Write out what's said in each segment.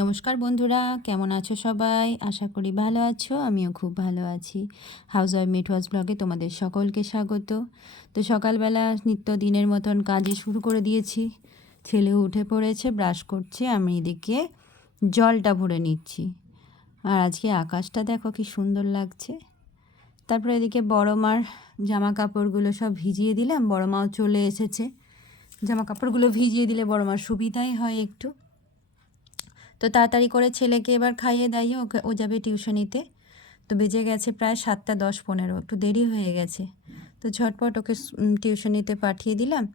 নমস্কার বন্ধুরা, কেমন আছো সবাই? আশা করি ভালো আছো, আমিও খুব ভালো আছি। হাউস ওয়াইফ মিটওয়াজ ব্লগে তোমাদের সকলকে স্বাগত। তো সকালবেলা নিত্য দিনের মতন কাজে শুরু করে দিয়েছি। ছেলে উঠে পড়েছে ব্রাশ করছে, আমি এদিকে জলটা ভরে নিচ্ছি। আর আজকে আকাশটা দেখো কি সুন্দর লাগছে। তারপরে এদিকে বড় মার জামা কাপড়গুলো সব ভিজিয়ে দিলাম, বড় মাও চলে এসেছে। জামা কাপড়গুলো ভিজিয়ে দিলে বড় মার সুবিধাই হয় একটু। তো তাড়াতাড়ি করে ছেলেকে এবার খাইয়ে দাইয়ে ওকে, ও যাবে টিউশনিতে তো বেজে গেছে প্রায় সাতটা দশ পনেরো, একটু দেরি হয়ে গেছে। তো ঝটপট ওকে টিউশনিতে পাঠিয়ে দিলাম।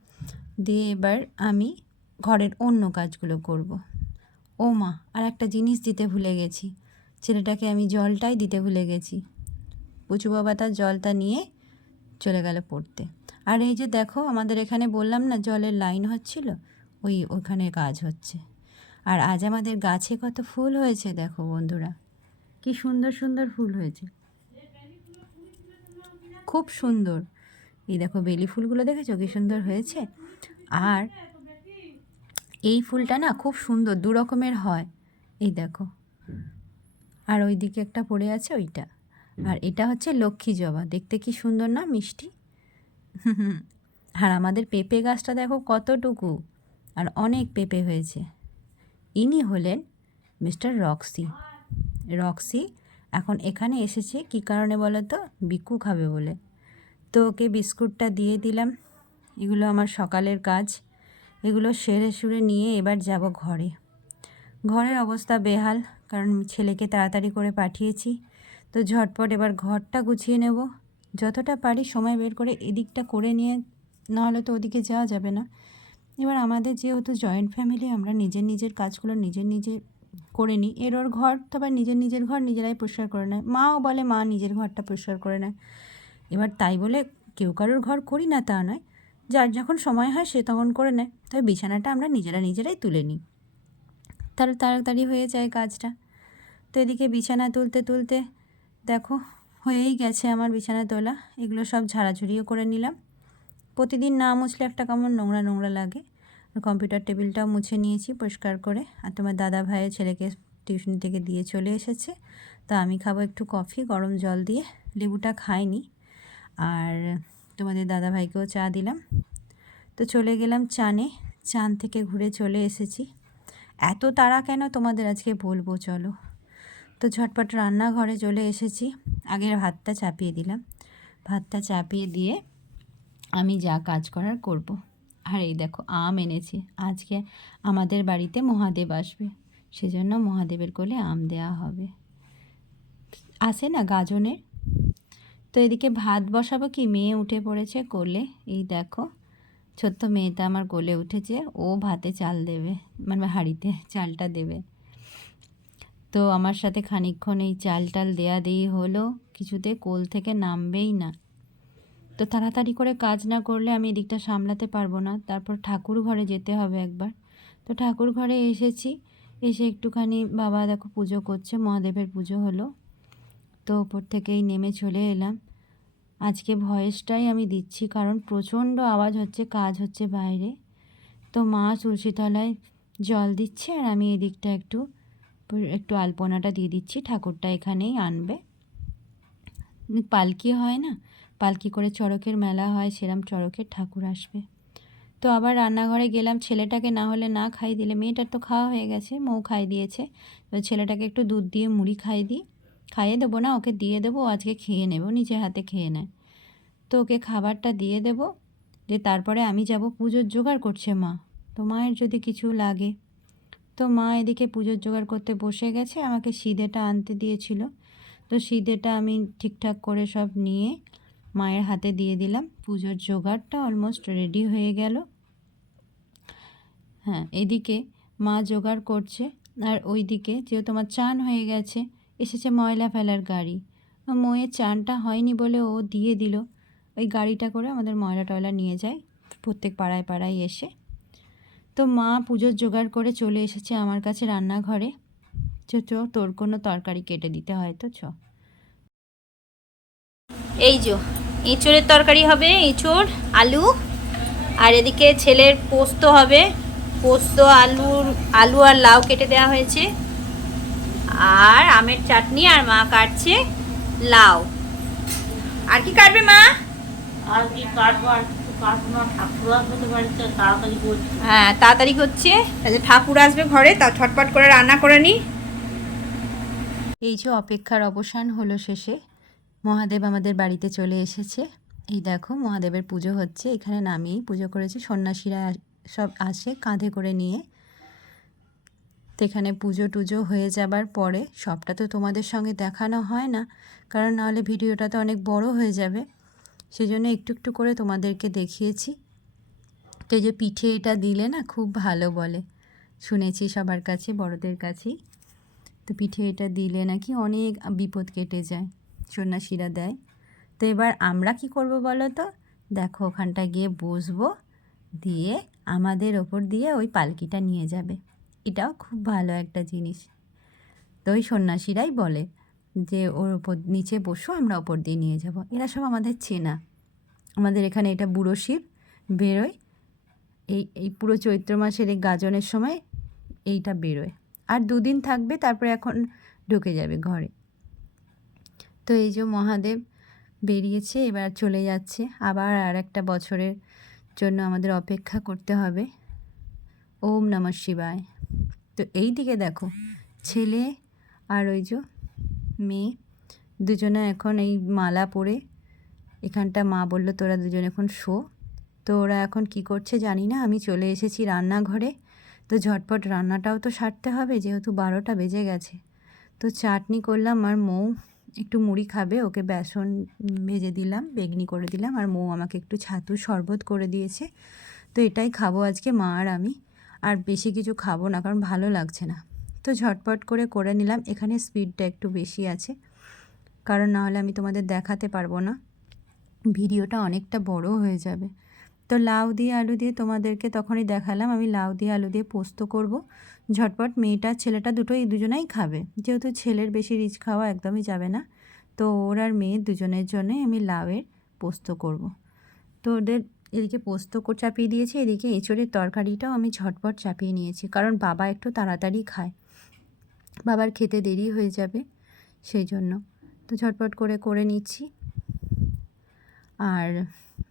দিয়ে এবার আমি ঘরের অন্য কাজগুলো করব। ও মা, আর একটা জিনিস দিতে ভুলে গেছি। ছেলেটাকে আমি জলটাই দিতে ভুলে গেছি। পুচু বাবা তার জলটা নিয়ে চলে গেল পড়তে। আর এই যে দেখো, আমাদের এখানে বললাম না জলের লাইন হচ্ছিল? ওই ওখানে কাজ হচ্ছে। আর আজ আমাদের গাছে কত ফুল হয়েছে দেখো বন্ধুরা। কি সুন্দর সুন্দর ফুল হয়েছে। খুব সুন্দর। এই দেখো বেলি ফুলগুলো দেখেছ? কি সুন্দর হয়েছে। আর এই ফুলটা না খুব সুন্দর, দু রকমের হয়। এই দেখো। আর ওই দিকে একটা পড়ে আছে ওইটা। আর এটা হচ্ছে লক্ষ্মী জবা। দেখতে কি সুন্দর না মিষ্টি? আর আমাদের পেঁপে গাছটা দেখো কতটুকু। আর অনেক পেঁপে হয়েছে। ইনি হলেন মিস্টার রক্সি। রক্সি এখন এখানে এসেছে, কি কারণে বলো তো? বিকু খাবে বলে। তো ওকে বিস্কুটটা দিয়ে দিলাম। এগুলো আমার সকালের কাজ। এগুলো সেরে সুরে নিয়ে এবার যাব ঘরে। ঘরের অবস্থা বেহাল, কারণ ছেলেকে তাড়াতাড়ি করে পাঠিয়েছি। তো ঝটপট এবার ঘরটা গুছিয়ে নেব। যতটা পারি সময় বের করে এদিকটা করে নিয়ে, নাহলে তো ওদিকে যাওয়া যাবে না। এবার আমাদের যেহেতু জয়েন্ট ফ্যামিলি আমরা নিজের নিজের কাজগুলো নিজের নিজে করে নিই। এর ওর ঘর তো আবার নিজের নিজের ঘর নিজেরাই পরিষ্কার করে নেয়। মাও বলে, মা নিজের ঘরটা পরিষ্কার করে নেয়। এবার তাই বলে কেউ কারোর ঘর করি না তা নয়। যার যখন সময় হয় সে তখন করে নেয়। তবে বিছানাটা আমরা নিজেরা নিজেরাই তুলে নিই। তার তাড়াতাড়ি হয়ে যায় কাজটা। তো এদিকে বিছানা তুলতে তুলতে দেখো হয়েই গেছে আমার বিছানা তোলা। এগুলো সব ঝাড়াঝুড়িও করে নিলাম। প্রতিদিন না মুছলে একটা কেমন নোংরা নোংরা লাগে। কম্পিউটার টেবিলটাও মুছে নিয়েছি পরিষ্কার করে। আর তোমার দাদা ভাইয়ের ছেলেকে টিউশন থেকে দিয়ে চলে এসেছে। তো আমি খাব একটু কফি, গরম জল দিয়ে। লেবুটা খাইনি। আর তোমাদের দাদা ভাইকেও চা দিলাম। তো চলে গেলাম চানে। চান থেকে ঘুরে চলে এসেছি। এত তাড়া কেন তোমাদের আজকে বলব, চলো। তো ঝটপট রান্নাঘরে চলে এসেছি। আগের ভাতটা চাপিয়ে দিলাম। ভাতটা চাপিয়ে দিয়ে আমি যা কাজ করার করব। আর এই দেখো, আম এনেছি। আজকে আমাদের বাড়িতে মহাদেব আসবে। সেজন্য মহাদেবের কোলে আম দেওয়া হবে। আসে না গাজনের? তো এদিকে ভাত বসাবো কি? মেয়ে উঠে পড়েছে কোলে। এই দেখো, ছোট্ট মেয়েটা আমার কোলে উঠেছে। ও ভাতে চাল দেবে মানে হাঁড়িতে চালটা দেবে। তো আমার সাথে খানিকক্ষণ এই চাল টাল দেয়া দেই হলো। কিছুতে কোল থেকে নামবেই না। তো তাড়াতাড়ি করে কাজ না করলে আমি এদিকটা সামলাতে পারব না। তারপর ঠাকুর ঘরে যেতে হবে একবার। তো ঠাকুর ঘরে এসেছি। এসে একটুখানি বাবা দেখো পুজো করছে, মহাদেবের পুজো হলো। তো ওপর থেকেই নেমে চলে এলাম। আজকে ভয়েসটাই আমি দিচ্ছি, কারণ প্রচণ্ড আওয়াজ হচ্ছে, কাজ হচ্ছে বাইরে। তো মা তুলসীতলায় জল দিচ্ছে, আর আমি এদিকটা একটু একটু আলপনাটা দিয়ে দিচ্ছি। ঠাকুরটা এখানেই আনবে। পালকি হয় না? পালকি করে চড়কের মেলা হয়, সেরাম চড়কের ঠাকুর আসবে। তো আবার রান্নাঘরে গেলাম, ছেলেটাকে না হলে না খাই দিলে, মেয়েটার তো খাওয়া হয়ে গেছে, মৌ খাই দিয়েছে। তো ছেলেটাকে একটু দুধ দিয়ে মুড়ি খাই দিই। খাইয়ে দেবো না, ওকে দিয়ে দেবো আজকে খেয়ে নেব নিজে হাতে খেয়ে নেয়। তো ওকে খাবারটা দিয়ে দেবো, দিয়ে তারপরে আমি যাব পুজোর জোগাড় করছে মা। তো মায়ের যদি কিছু লাগে। তো মা এদিকে পুজোর জোগাড় করতে বসে গেছে, আমাকে সিদেটা আনতে দিয়েছিল। তো সিদেটা আমি ঠিকঠাক করে সব নিয়ে মায়ের হাতে দিয়ে দিলাম। পুজোর জোগাড়টা অলমোস্ট রেডি হয়ে গেল। হ্যাঁ এদিকে মা জোগাড় করছে আর ওইদিকে যেহেতু আমার চান হয়ে গেছে, এসেছে ময়লা ফেলার গাড়ি। ময়ের চানটা হয়নি বলে ও দিয়ে দিল। ওই গাড়িটা করে আমাদের ময়লা টয়লা নিয়ে যায়, প্রত্যেক পাড়ায় পাড়ায় এসে। তো মা পুজোর জোগাড় করে চলে এসেছে আমার কাছে রান্নাঘরে। চ চ, তোর কোনো তরকারি কেটে দিতে হয় তো চ। এই যো এঁচোড়ের তরকারি হবে এঁচোড় আলু। আর এদিকে ছেলের পোস্ত হবে। পোস্ত আলুর আলু আর লাউ কেটে দেওয়া হয়েছে। আর আমের চাটনি আর মা কাটছে লাউ। আর কি কাটবে মা? আর কি কাটবো আর তাড়াতাড়ি করছি। হ্যাঁ তাড়াতাড়ি হচ্ছে তাহলে ঠাকুর আসবে ঘরে তা ছটপট করে রান্না করে নি। এই যে অপেক্ষার অবসান হলো শেষে মহাদেব আমাদের বাড়িতে চলে এসেছে। এই দেখো, মহাদেবের পুজো হচ্ছে। এখানে নামিয়েই পুজো করেছি। সন্ন্যাসীরা সব আসে কাঁধে করে নিয়ে। তো এখানে পুজো টুজো হয়ে যাবার পরে সবটা তো তোমাদের সঙ্গে দেখানো হয় না, কারণ নাহলে ভিডিওটা তো অনেক বড় হয়ে যাবে। সেই জন্য একটু একটু করে তোমাদেরকে দেখিয়েছি। তো যে পিঠে এটা দিলে না খুব ভালো বলে। শুনেছি সবার কাছে, বড়দের কাছেই। তো পিঠে এটা দিলে নাকি অনেক বিপদ কেটে যায়। সন্ন্যাসীরা দেয়। তো এবার আমরা কি করব বলো তো? দেখো ওখানটা গিয়ে বসবো, দিয়ে আমাদের ওপর দিয়ে ওই পালকিটা নিয়ে যাবে। এটাও খুব ভালো একটা জিনিস। তো ওই সন্ন্যাসীরাই বলে যে, ওর ওপর নিচে বসো, আমরা ওপর দিয়ে নিয়ে যাব। এরা সব আমাদের চেনা। আমাদের এখানে এটা বুড়ো শিব বেরোয়। এই এই পুরো চৈত্র মাসের এই গাজনের সময় এইটা বেরোয়। আর দুদিন থাকবে, তারপরে এখন ঢুকে যাবে ঘরে। তো এই যে মহাদেব বেরিয়েছে, এবার চলে যাচ্ছে। আবার আর একটা বছরের জন্য আমাদের অপেক্ষা করতে হবে। ওম নমঃ শিবায়। তো এই দিকে দেখো, ছেলে আর ওই যে মেয়ে দুজনে এখন এই মালা পরে, এখানটা মা বলল, তোরা দুজন এখন শো। তো ওরা এখন কি করছে জানি না, আমি চলে এসেছি রান্নাঘরে। তো ঝটপট রান্নাটাও তো সারতে হবে, যেহেতু বারোটা বেজে গেছে। তো চাটনি করলাম আর মৌ একটু মুড়ি খাবে, ওকে বেসন ভেজে দিলাম, বেগনি করে দিলাম, আর মৌ আমাকে একটু ছাতু শরবত করে দিয়েছে। তো এটাই খাব আজকে মা আর আমি। আর বেশি কিছু খাব না, কারণ ভালো লাগছে না। তো ঝটপট করে করে নিলাম, এখানে স্পিডটা একটু বেশি আছে। কারণ নাহলে আমি তোমাদের দেখাতে পারব না। ভিডিওটা অনেকটা বড় হয়ে যাবে। তো লাউ দিয়ে আলু দিয়ে তোমাদেরকে তখনই দেখালাম, আমি লাউ দিয়ে আলু দিয়ে পোস্ত করব। ঝটপট মেয়েটা, ছেলেটা দুটোই দুজনেই খাবে। যেহেতু ছেলের বেশি রিচ খাওয়া একদমই যাবে না, তো ওর আর মেয়ে দুজনের জন্যে আমি লাউয়ের পোস্ত করব। তো ওদের এদিকে পোস্ত চাপিয়ে দিয়েছি, এদিকে এঁচড়ের তরকারিটাও আমি ঝটপট চাপিয়ে নিয়েছি, কারণ বাবা একটু তাড়াতাড়ি খায়। বাবার খেতে দেরি হয়ে যাবে সেই জন্য। তো ঝটপট করে করে নিচ্ছি। আর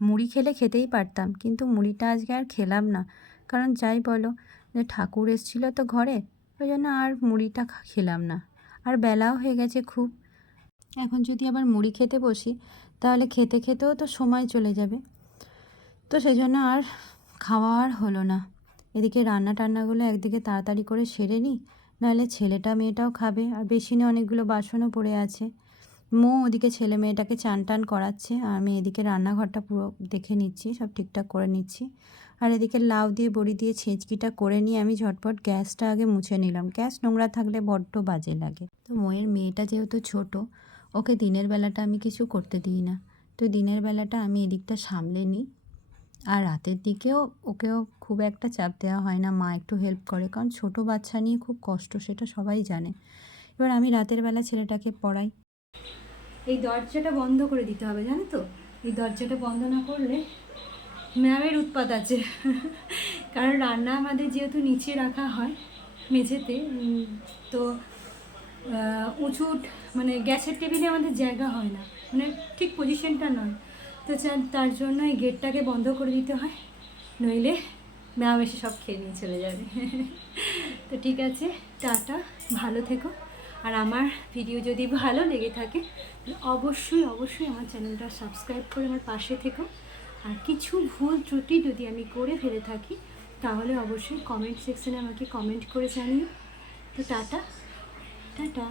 মুড়ি খেলে খেতেই পারতাম, কিন্তু মুড়িটা আজকে আর খেলাম না। কারণ যাই বলো, যে ঠাকুর এসেছিল তো ঘরে, ওই জন্য আর মুড়িটা খেলাম না। আর বেলাও হয়ে গেছে খুব। এখন যদি আবার মুড়ি খেতে বসি, তাহলে খেতে খেতেও তো সময় চলে যাবে। তো সেই জন্য আর খাওয়া আর হলো না। এদিকে রান্না টান্নাগুলো একদিকে তাড়াতাড়ি করে সেরে নিই, নাহলে ছেলেটা মেয়েটাও খাবে, আর বেসিনে অনেকগুলো বাসনও পড়ে আছে। মৌ ওদিকে ছেলে মেয়েটাকে চান টান করাচ্ছে, আর আমি এদিকে রান্নাঘরটা পুরো দেখে নিচ্ছি, সব ঠিকঠাক করে নিচ্ছি। আর এদিকে লাউ দিয়ে বড়ি দিয়ে ছেঁচকিটা করে নিয়ে আমি ঝটপট গ্যাসটা আগে মুছে নিলাম। গ্যাস নোংরা থাকলে বড্ড বাজে লাগে। তো ময়ের মেয়েটা যেহেতু ছোট, ওকে দিনের বেলাটা আমি কিছু করতে দিই না। তো দিনের বেলাটা আমি এদিকটা সামলে নিই। আর রাতের দিকেও ওকেও খুব একটা চাপ দেওয়া হয় না, মা একটু হেল্প করে। কারণ ছোট বাচ্চা নিয়ে খুব কষ্ট, সেটা সবাই জানে। এবার আমি রাতের বেলা ছেলেটাকে পড়াই। এই দরজাটা বন্ধ করে দিতে হবে, জানো তো? এই দরজাটা বন্ধ না করলে ম্যামের উৎপাত আছে। কারণ রান্না আমাদের যেহেতু নিচে রাখা হয় মেঝেতে তো উঁচু মানে গ্যাসের টেবিলে আমাদের জায়গা হয় না। মানে ঠিক পজিশনটা নয়। তো তার জন্য এই গেটটাকে বন্ধ করে দিতে হয়। নইলে ম্যাম এসে সব খেয়ে নিয়ে চলে যাবে। তো ঠিক আছে, টাটা, ভালো থেকো। আর আমার ভিডিও যদি ভালো লেগে থাকে অবশ্যই অবশ্যই আমার চ্যানেলটা সাবস্ক্রাইব করে আমার পাশে থেকো। আর কিছু ভুল ত্রুটি যদি আমি করে ফেলে থাকি, তাহলে অবশ্যই কমেন্ট সেকশানে আমাকে কমেন্ট করে জানিও। তো টাটা টাটা।